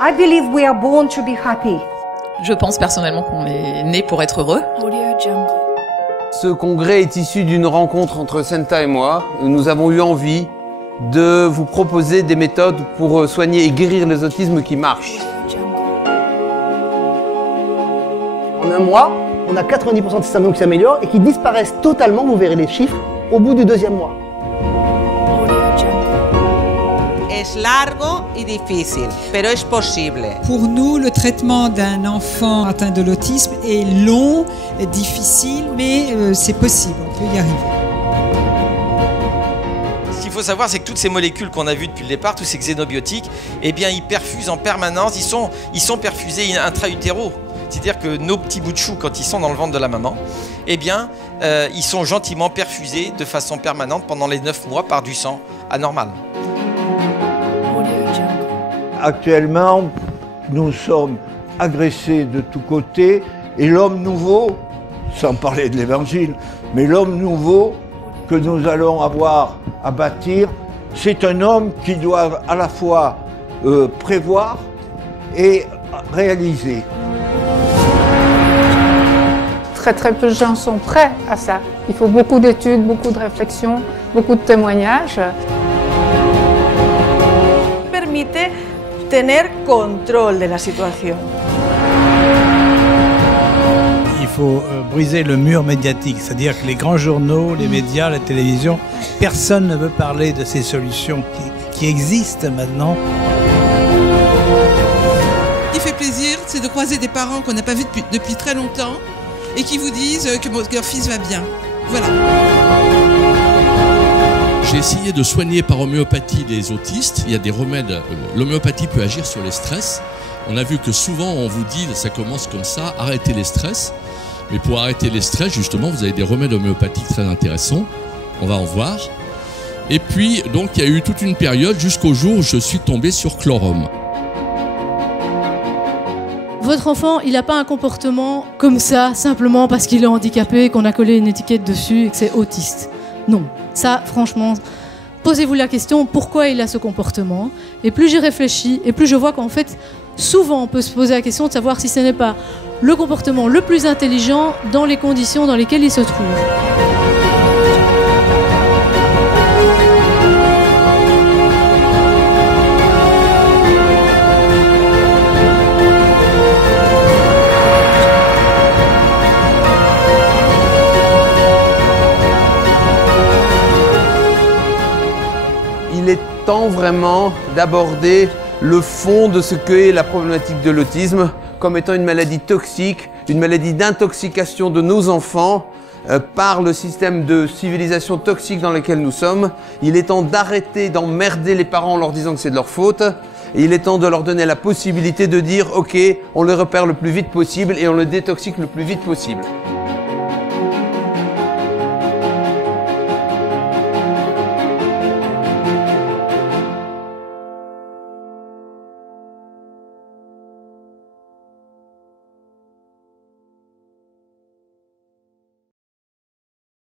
I believe we are born to be happy. Je pense personnellement qu'on est né pour être heureux. Ce congrès est issu d'une rencontre entre Senta et moi. Nous avons eu envie de vous proposer des méthodes pour soigner et guérir les autismes qui marchent. En un mois, on a 90% de ces symptômes qui s'améliorent et qui disparaissent totalement, vous verrez les chiffres, au bout du deuxième mois. Es largo y difícil, pero es posible. Pour nous, le traitement d'un enfant atteint de l'autisme est long, difficile, mais c'est possible, on peut y arriver. Ce qu'il faut savoir, c'est que toutes ces molécules qu'on a vues depuis le départ, tous ces xénobiotiques, eh bien, ils perfusent en permanence, ils sont perfusés intra-utéro. C'est-à-dire que nos petits bouts de chou, quand ils sont dans le ventre de la maman, eh bien, ils sont gentiment perfusés de façon permanente pendant les 9 mois par du sang anormal. Actuellement, nous sommes agressés de tous côtés et l'homme nouveau, sans parler de l'évangile, mais l'homme nouveau que nous allons avoir à bâtir, c'est un homme qui doit à la fois prévoir et réaliser. Très peu de gens sont prêts à ça. Il faut beaucoup d'études, beaucoup de réflexions, beaucoup de témoignages. Permite tener control de la situation. Il faut briser le mur médiatique, c'est-à-dire que les grands journaux, les médias, la télévision, personne ne veut parler de ces solutions qui existent maintenant. Ce qui fait plaisir, c'est de croiser des parents qu'on n'a pas vus depuis très longtemps et qui vous disent que leur fils va bien. Voilà. J'ai essayé de soigner par homéopathie les autistes. Il y a des remèdes. L'homéopathie peut agir sur les stress. On a vu que souvent on vous dit, ça commence comme ça, arrêtez les stress. Mais pour arrêter les stress, justement, vous avez des remèdes homéopathiques très intéressants. On va en voir. Et puis, donc, il y a eu toute une période jusqu'au jour où je suis tombé sur Chlorum. Votre enfant, il n'a pas un comportement comme ça, simplement parce qu'il est handicapé, qu'on a collé une étiquette dessus et que c'est autiste. Non, ça, franchement, posez-vous la question, pourquoi il a ce comportement? Et plus j'y réfléchis, et plus je vois qu'en fait, souvent, on peut se poser la question de savoir si ce n'est pas le comportement le plus intelligent dans les conditions dans lesquelles il se trouve. Il est temps vraiment d'aborder le fond de ce qu'est la problématique de l'autisme comme étant une maladie toxique, une maladie d'intoxication de nos enfants par le système de civilisation toxique dans lequel nous sommes. Il est temps d'arrêter d'emmerder les parents en leur disant que c'est de leur faute. Et il est temps de leur donner la possibilité de dire « Ok, on le repère le plus vite possible et on le détoxique le plus vite possible ».